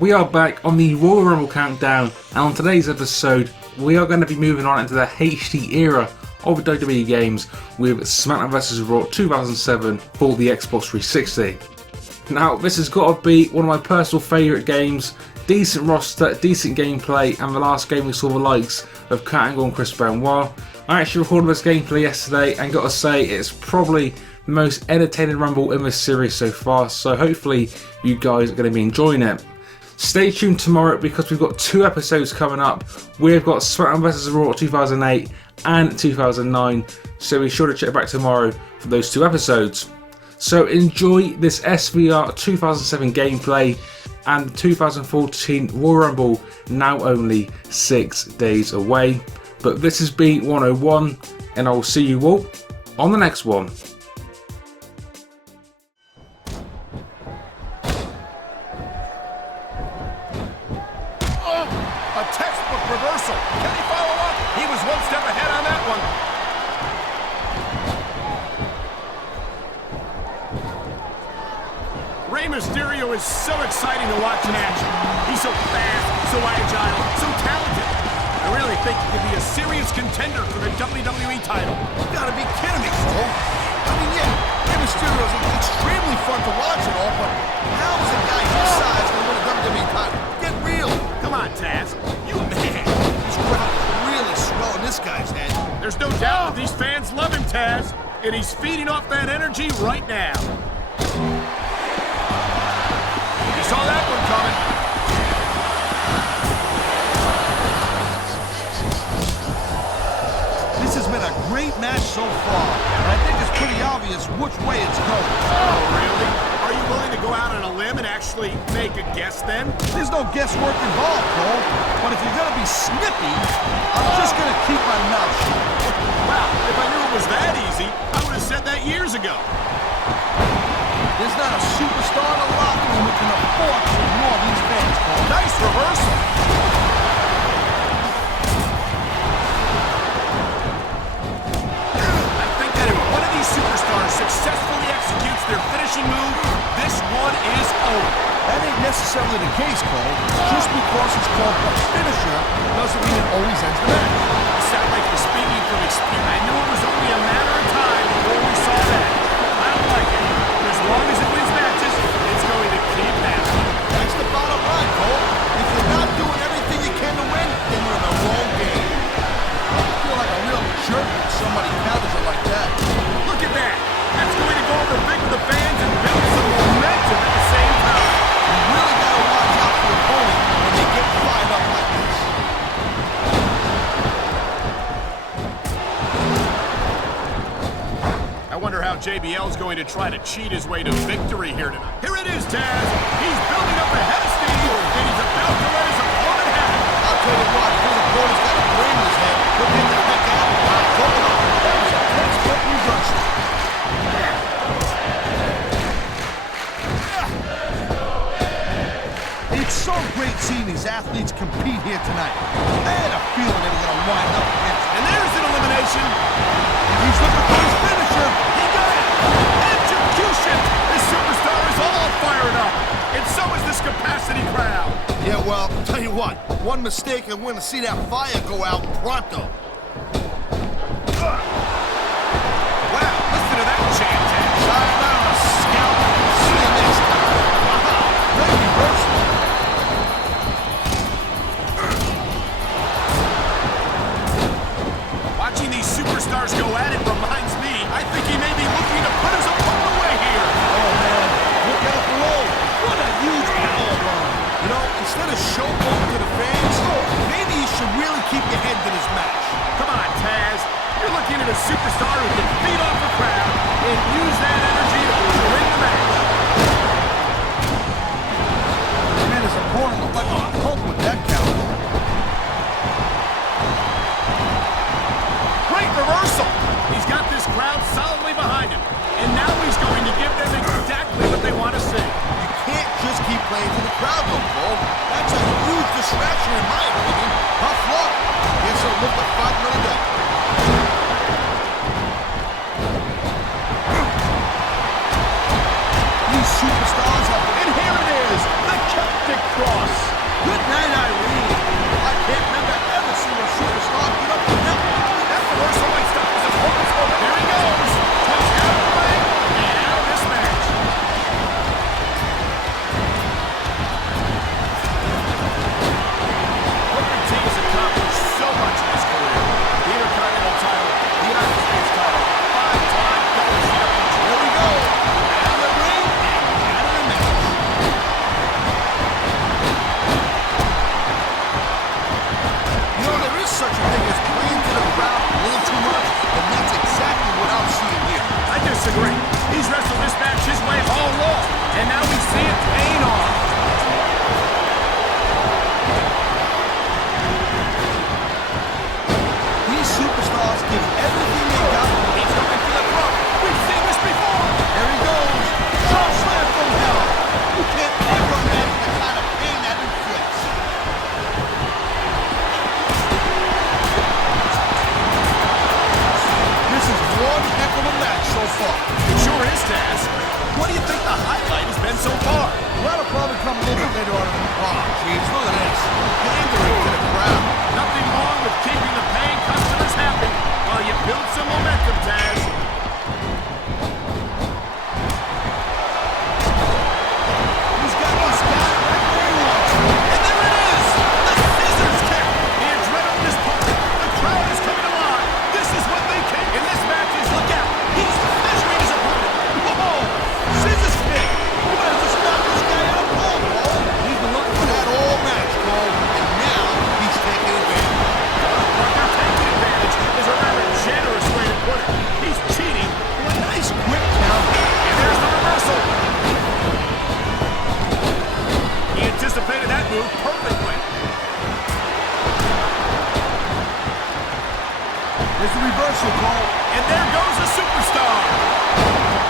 We are back on the Royal Rumble Countdown, and on today's episode we are going to be moving on into the HD era of WWE games with SmackDown vs Raw 2007 for the Xbox 360. Now this has got to be one of my personal favourite games, decent roster, decent gameplay, and the last game we saw the likes of Kurt Angle and Chris Benoit. I actually recorded this gameplay yesterday and got to say it's probably the most entertaining Rumble in this series so far, so hopefully you guys are going to be enjoying it. Stay tuned tomorrow because we've got 2 episodes coming up. We've got SmackDown vs Raw 2008 and 2009, so be sure to check back tomorrow for those 2 episodes. So enjoy this SVR 2007 gameplay and the 2014 Royal Rumble, now only 6 days away. But this has been 101, and I will see you all on the next one. A textbook reversal. Can he follow up? He was one step ahead on that one. Rey Mysterio is so exciting to watch in action. He's so fast, so agile, so talented. I really think he could be a serious contender for the WWE title. You gotta be kidding me, Cole. I mean, yeah, Rey Mysterio is extremely fun to watch and all, but how is a guy his size going to win a WWE title? Get real. Come on, Taz. You man. This crowd is really swelling this guy's head. There's no doubt that these fans love him, Taz, and he's feeding off that energy right now. You saw that one coming. This has been a great match so far, and I think it's pretty obvious which way it's going. Oh, really? Are you willing to go out on a limb and actually make a guess then? There's no guesswork involved, Cole. But if you're gonna be snippy, I'm just gonna keep my mouth shut. Wow, if I knew it was that easy, I would have said that years ago. There's not a superstar in the locker room who can afford to ignore these fans, Cole. Nice reversal. I think that if one of these superstars successfully executes their finishing move, this one is over. That ain't necessarily the case, Cole. Just because it's called a finisher doesn't mean it always ends the match. You sound like you're speaking from experience. I knew it was only a matter of time before we saw that. I don't like it. But as long as it wins matches, it's going to keep happening. That's the bottom line, Cole. If you're not doing everything you can to win, then you're in the wrong game. I feel like a real jerk when somebody counters it like that. Look at that. That's going to go over big with the fans and build some momentum at the same time. You really got to watch out for your opponent when they get fired up like this. I wonder how JBL's going to try to cheat his way to victory here tonight. Here it is, Taz. He's building up a head of steam, and he's about to let his opponent have it. I'll tell you what, if his opponent's got a brain in his head, he'll get the heck out. I'm talking about that was a textbook reversal. It's so great seeing these athletes compete here tonight. I had a feeling they were going to wind up against. And there's an elimination. He's looking for his finisher. He got it. Execution. This superstar is all fired up. And so is this capacity crowd. Yeah, well, tell you what, one mistake and we're going to see that fire go out pronto. Wow, listen to that chant, Taz. Sayonara, scout. See you next time. Wow, great reversal. Watching these superstars go at it reminds me, I think he may be looking to put his opponent away here. Oh, man, look out below. What a huge powerbomb. You know, instead of showboating to the fans, maybe you should really keep your head to this match. Come on, Taz. You're looking at a superstar who can feed off the crowd and use that energy to win the match. Man, his opponent looked like a punk with that counter. Great reversal. He's got this crowd solidly behind him. And now he's going to give them exactly what they want to see. You can't just keep playing to the crowd, though, Cole. That's a huge distraction, in my opinion. Tough luck. Guess it'll look like $5 million. These superstars have... And here it is, the Celtic Cross. reversal, Cole. And there goes a superstar.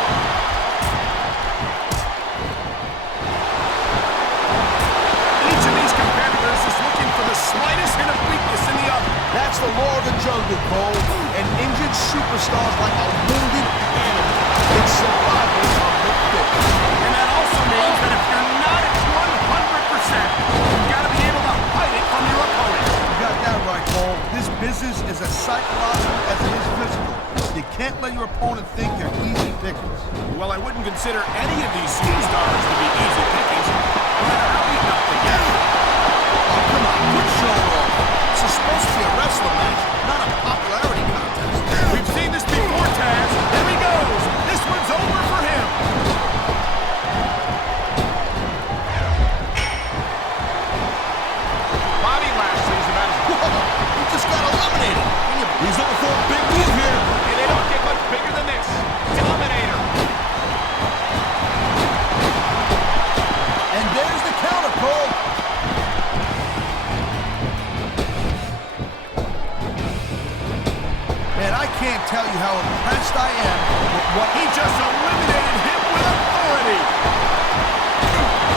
Each of these competitors is looking for the slightest hint of weakness in the other. That's the law of the jungle, Cole. An injured superstar is like a wounded animal. It's survival of the fittest. And that also means that if you're not at 100%, you've got to be able to hide it from your opponent. You got that right, Cole. This business is as psychological as it is physical. You can't let your opponent think they're easy pickings. Well, I wouldn't consider any of these superstars to be easy pickings, no matter how beaten up they get. Oh, come on, quit showing off. This is supposed to be a wrestling match, not a popularity contest. We've seen this before, Taz. There he goes. This one's over for him. Bobby Lashley's about as Whoa, he just got eliminated. He's on for a big move here. and they don't get much bigger than this. Dominator. And there's the counter, Cole. Man, I can't tell you how impressed I am with what He just eliminated him with authority.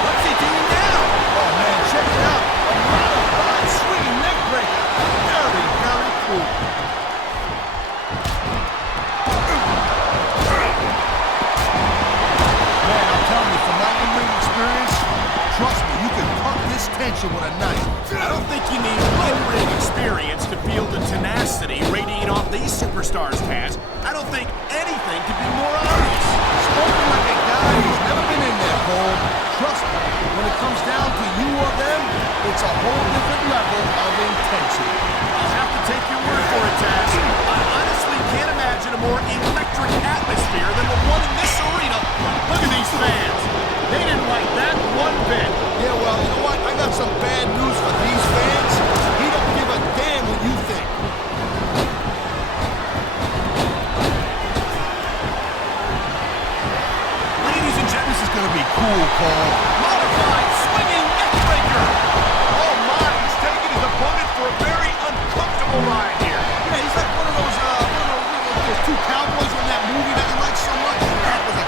What's he doing now? Oh, man, check it out. A modified swinging neck breaker. Very, very cool. Man, I'm telling you, from my in-ring experience, trust me, you can cut this tension with a knife. I don't think you need in-ring experience to feel the tenacity radiating off these superstars, Taz. I don't think anything could be more obvious. Spoken like a guy who's never been in there, Cole. Trust me, when it comes down to you or them, it's a whole different level of intensity. I'll have to take your word for it, Taz. I honestly can't imagine a more electric atmosphere than the one in this arena. Look at these fans. They didn't like that one bit. Yeah, well, you know what? I got some bad news for these fans. He don't give a damn what you think. Ladies and gentlemen, This is going to be cool, Cole. modified swinging neck breaker. Oh, my, he's taking his opponent for a very Uncomfortable ride here. Yeah, he's like one of those two cowboys from that movie that you like so much. That was a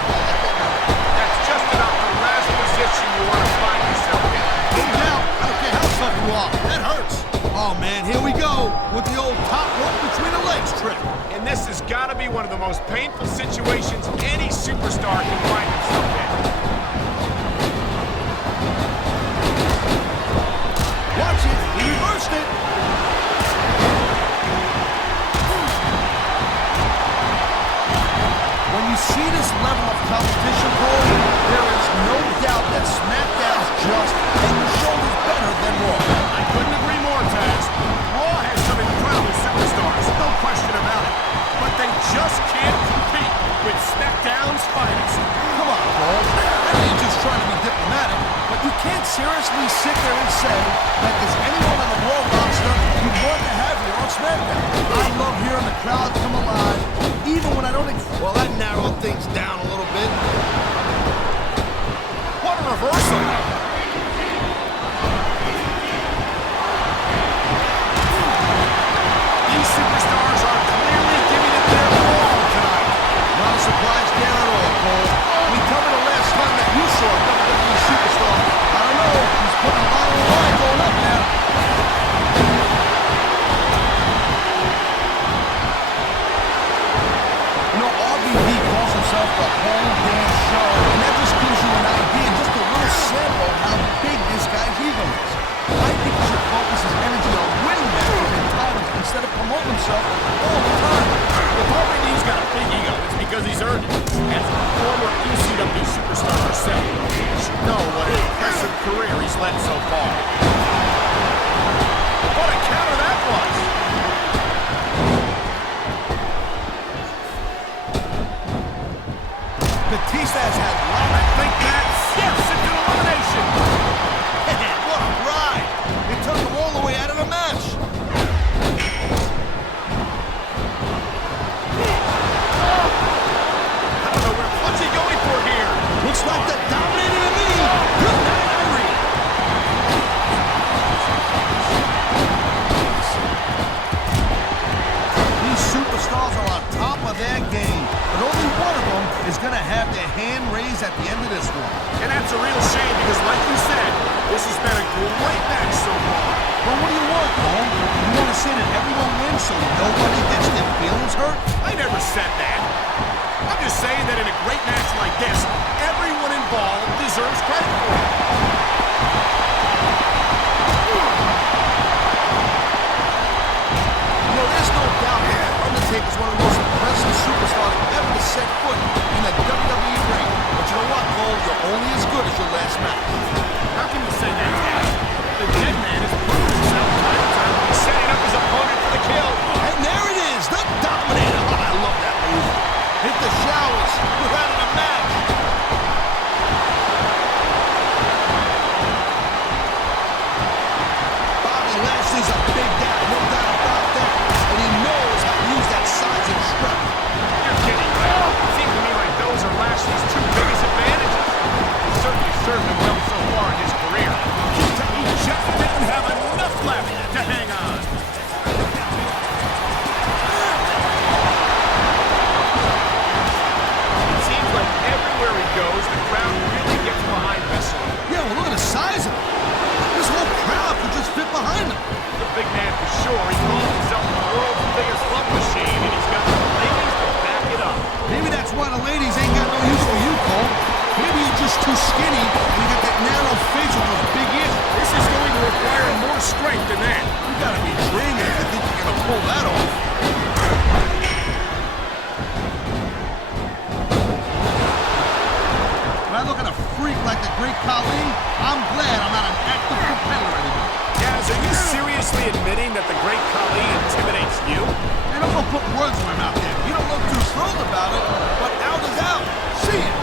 That's just about the last position you want to find yourself in. no doubt. I don't care how tough you are. That hurts. Oh, man, here we go with the old top rope between the legs trick. And this has got to be one of the most painful situations any superstar can find himself in. Watch it. He reversed it. When you see this level of competition, Cole, there is no doubt that SmackDown's just head and shoulders better than Raw. I couldn't agree more, Taz. Raw has some incredible superstars, no question about it. But they just can't compete with SmackDown's finest. Come on, Cole. I know you're just trying to be diplomatic, but you can't seriously sit there and say that there's anyone on the Raw roster you'd want to have here on SmackDown. I love hearing the crowd come alive, even when I don't Well, that narrowed things down a little bit. What a reversal! These superstars are clearly giving it their all tonight. Not a surprise there at all, Cole. We covered the last time that you saw a WWE superstar. I don't know. He's putting a lot on the line going up now. You know, RVD calls himself the whole damn show. This has been a great match so far. Well, what do you want, Cole? You want to say that everyone wins so nobody gets their feelings hurt? I never said that. I'm just saying that in a great match like this, everyone involved deserves credit for it. You know, there's no doubt that Undertaker's one of the most impressive superstars ever to set foot in a WWE ring. But you know what, Cole? You're only as good as your last match. How can you say that, Taz? The dead man has proven himself time and time when he's setting up his opponent for the kill. And there it is, the Dominator. Oh, I love that move. Hit the showers. We're having a match. Bobby Lashley's a big guy, no doubt about that. And he knows how to use that size and strength. You're kidding, right? It seems to me like those are Lashley's two biggest advantages. He's certainly served him well so far in his career. He just didn't have enough left to hang on. It seems like everywhere he goes, the crowd really gets behind Wrestling. Yeah, well, look at the size of him. This whole crowd could just fit behind him. The big man for sure. He calls himself the world's biggest love machine, and he's got the ladies to back it up. Maybe that's why the ladies ain't got no use for you, Cole. Maybe you're just too skinny and you got that narrow face with those big ears. This is going to require more strength than that. You gotta be dreaming if you think you're gonna pull that off. When I look at a freak like the great Khali, I'm glad I'm not an active competitor anymore. Guys, are you seriously admitting that the great Khali intimidates you? And I'm gonna put words in my mouth there. You don't look too thrilled about it, but out is out. See it.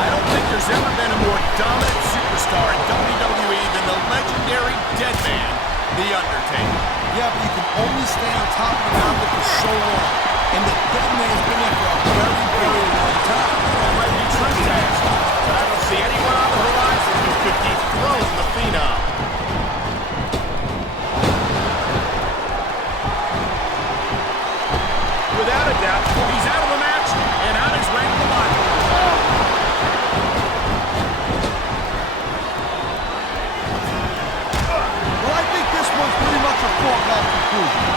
I don't think there's ever been a more dominant superstar in WWE than the legendary Dead Man, The Undertaker. Yeah, but you can only stay on top of the mountain for so long. And the Dead Man's been there for a very, very long time. That might be true, Taz, but I don't see anyone on the horizon who could dethrone the Phenom. Without a doubt, he's out of the match and on his way to the locker room. Well, I think this one's pretty much a foregone conclusion.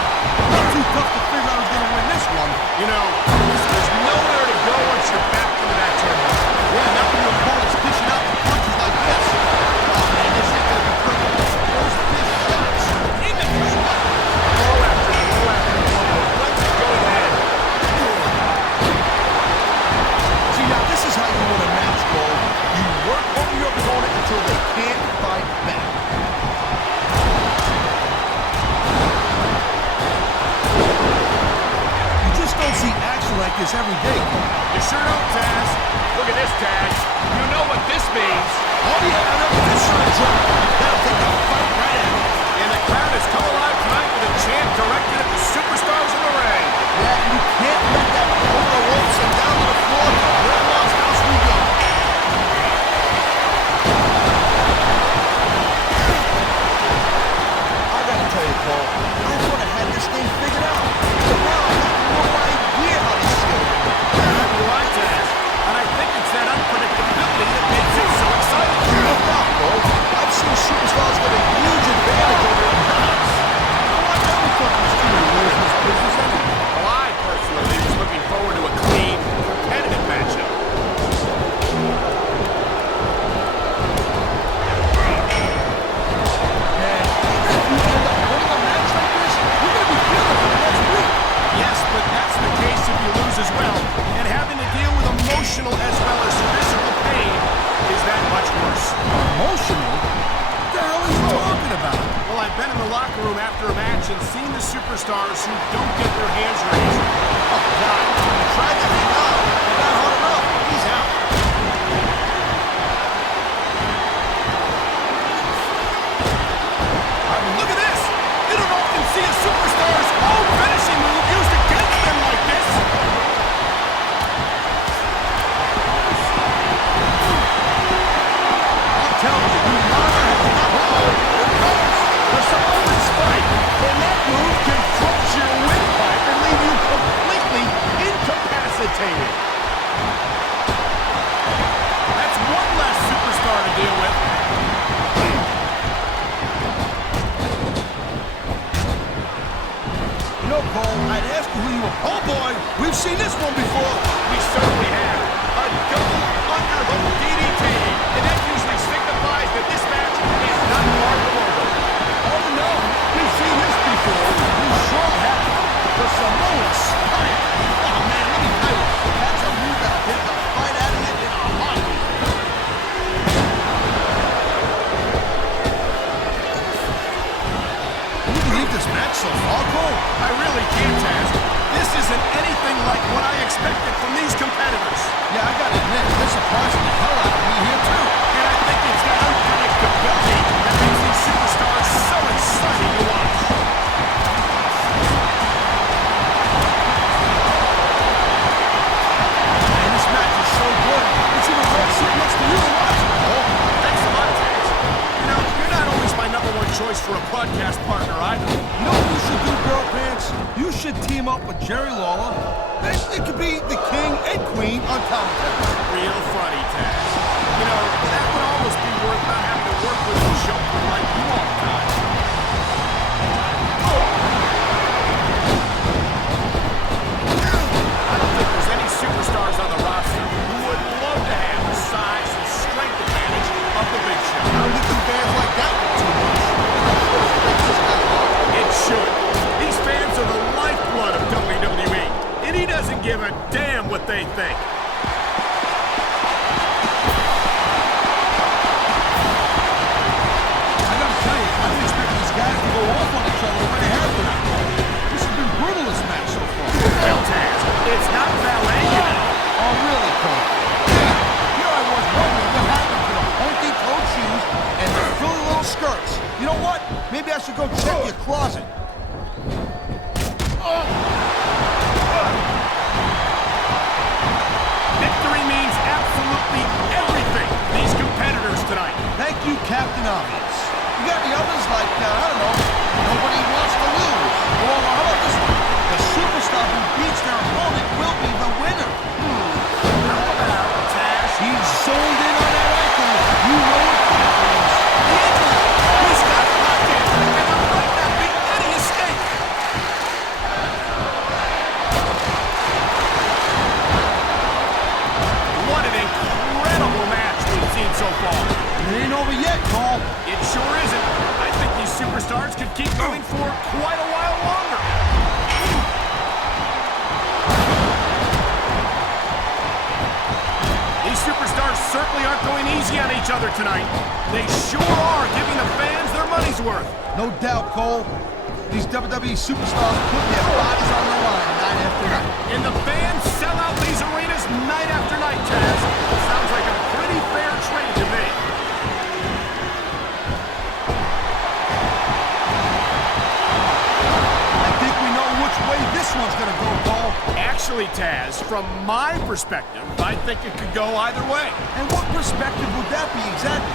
Not too tough to figure out who's going to win this one. You know, there's nowhere to go once you're back into that tournament. Yeah, not when your opponent's dishing out the punches like this. Oh, man, this ain't going to be pretty. Those fish shots. Ain't that for what? Blow after blow after blow. Let's go ahead. See, now this is how you win a match, Cole. You work over your opponent until they can't fight back. You just don't see action like this every day, Cole. You sure don't, Taz. Look at this, Taz. You know what this means. Oh, yeah, I know. This should have dropped. That'll take the fight right out. And the crowd has come alive tonight with a chant directed at the superstars in the ring. Yeah, you can't let that over the ropes and down to the floor to Grandma's house we go. I gotta tell you, Cole, I thought I had this thing figured out. But now I have no idea how this shit will go. You're right, Taz. And I think it's that unpredictability that makes it so exciting. No doubt, Cole. I've seen superstars get a huge advantage over their opponents. I never thought this team would lose this business anyway. Well, I personally was looking forward to a clean, competitive matchup. And if you end up winning a match like this, you're going to be feeling for the next week. Yes, but that's the case if you lose as well. And having to deal with emotional as well as physical pain is that much worse. Emotional? What the hell are you talking about? Well, I've been in the locker room after a match and seen the superstars who don't get their hands raised. Oh, God. You tried to hang on. You're not hard enough. He's out. I mean, look at this! You don't often see a superstar's own finishing move used against them like this! I'm telling you, you mama has not held the colors. There's some open spike, and that move can crush your windpipe and leave you completely incapacitated. Oh boy, we've seen this one before. We certainly have. A double underhook DDT. And that usually signifies that this match is not far from over. Oh no, we've seen this before. We sure have. The Samoan Stunner. Oh man, let me tell you, that's a move that hit the fight out of you in a heartbeat. Can you believe this match so far, Cole? I really can't, Taz. This isn't anything like what I expected from these competitors. Yeah, I gotta admit, this surprised the hell out of me here too. And I think it's that unpredictability that makes these superstars so exciting to watch. Man, this match is so good. It's even worth sitting next to you and watching. Oh, Thanks a lot, Taz. You know, you're not always my #1 choice for a podcast partner either. you know what you should do, Girl Pants? You should team up with Jerry Lawler. It could be the king and queen on commentary. Real funny, Taz. You know, that would almost be worth not having to work with a joker like you all the time. I don't think there's any superstars on the roster who would love to have the size and strength advantage of the Big Show. I don't think you fans like that one too much. It should. These fans are the lifeblood of WWE, and he doesn't give a damn what they think. I gotta tell you, I didn't expect these guys to go off on each other the way they have tonight. This has been brutal, this match so far. Well, Taz, it's not ballet, you know. Oh, really, Cole? Yeah, here I was wondering what happened to the pointy-toed shoes and the frilly little skirts. You know what? Maybe I should go check your closet. Victory means absolutely everything to these competitors tonight. Thank you, Captain Obvious. You got any others like, I don't know, nobody wants to lose? Or how about this one? The superstar who beats their opponent will be the winner. How about Taz? He's zoned in on that ankle. You know it, Captains. The ankle. He's got it locked in, and there might not be any escape. What an incredible match we've seen so far. It ain't over yet, Cole. It sure isn't. I think these superstars could keep going for quite a while longer. These superstars certainly aren't going easy on each other tonight. They sure are giving the fans their money's worth. No doubt, Cole. These WWE superstars put their bodies on the line night after night. And the fans sell out these arenas night after night, Taz. Sounds like a pretty fair trade to me. I think we know which way this one's gonna go, Cole. Actually, Taz, from my perspective, I think it could go either way. And what perspective would that be exactly?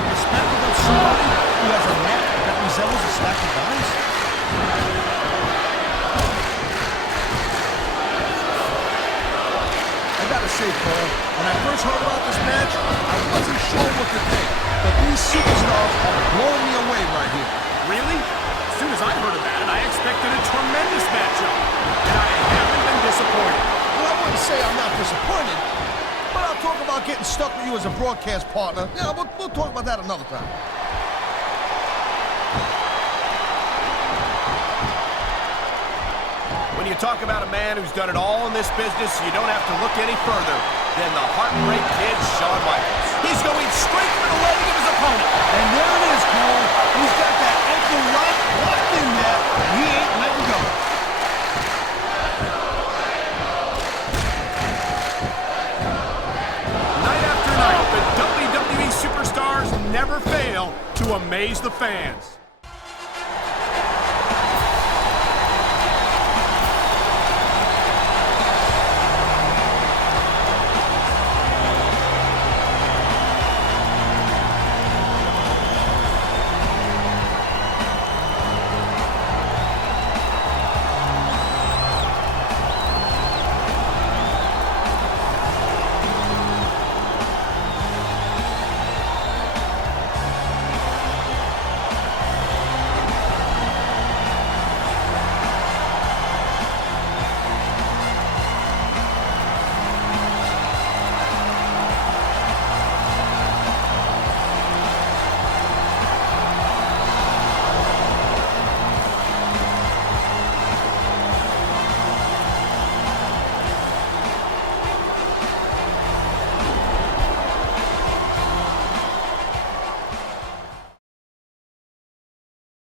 The perspective of somebody who has a neck that resembles a stack of dimes? I gotta say, Cole, when I first heard about this match, I wasn't sure what to think. But these superstars are blowing me away right here. Really? As soon as I heard about it, I expected a tremendous matchup. And I haven't been disappointed. Well, I wouldn't say I'm not disappointed, but I'll talk about getting stuck with you as a broadcast partner. Yeah, we'll talk about that another time. When you talk about a man who's done it all in this business, you don't have to look any further than the Heartbreak Kid, Shawn Michaels. He's going straight for the leg of his opponent. And there it is, Cole. He's got that ankle locked in there, and he ain't letting go. Night after night, the WWE superstars never fail to amaze the fans.